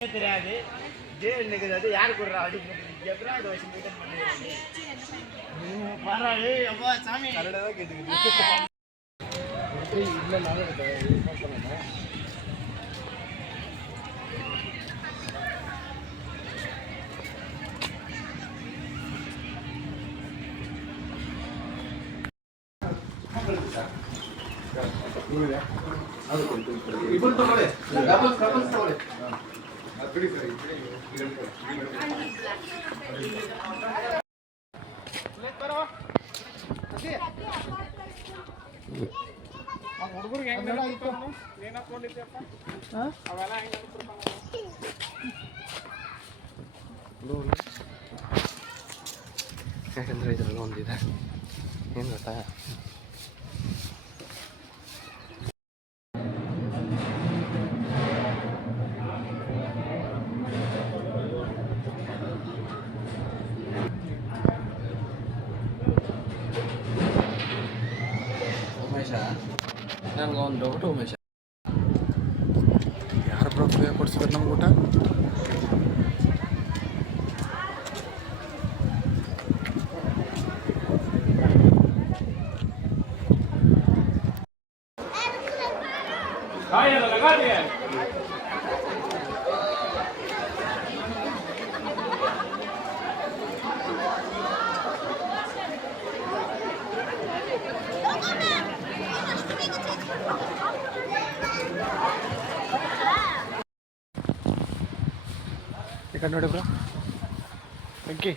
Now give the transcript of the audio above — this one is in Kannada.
தெரியாது ஜெயில் அது யாரு கொடுறா அப்படின்னு எப்படா அது வச்சு மெயின்டைன் பண்ணுறாங்க பரவாயில்ல அப்பா சாமி கரெக்டாக தான் கேட்டுக்கிட்டு இல்லை நானும் பண்ணேன் ಇಬ್ಬರು ತಗೊಳ್ಳಿ ಕಪಲ್ಸ್ ತಗೊಳ್ಳಿ ಬಿಡಿ ಸರ್ ಹುಡುಗರಿಗೆ ಹೆಂಗೆಲ್ಲ ಇತ್ತು ಏನ ಕೊಂಡಿದ್ದಪ್ಪ ಅವೆಲ್ಲ ಹೆಂಗೆ ಯಾಕಂದರೆ ಇದರಲ್ಲಿ ಒಂದಿದೆ ಏನು ಗೊತ್ತಾ ಉಮೇಶ ನನಗೊಂದು ಡೌಟ್ ಉಮೇಶ ಯಾರು ಬ್ರೋ ಫ್ರೀ ಕೊಡ್ಸಿದ್ರು ನಮ್ಗೆ ಊಟ लगा दिया ನೋಡಿ ಬ್ರೋ ಬೆಂಕಿ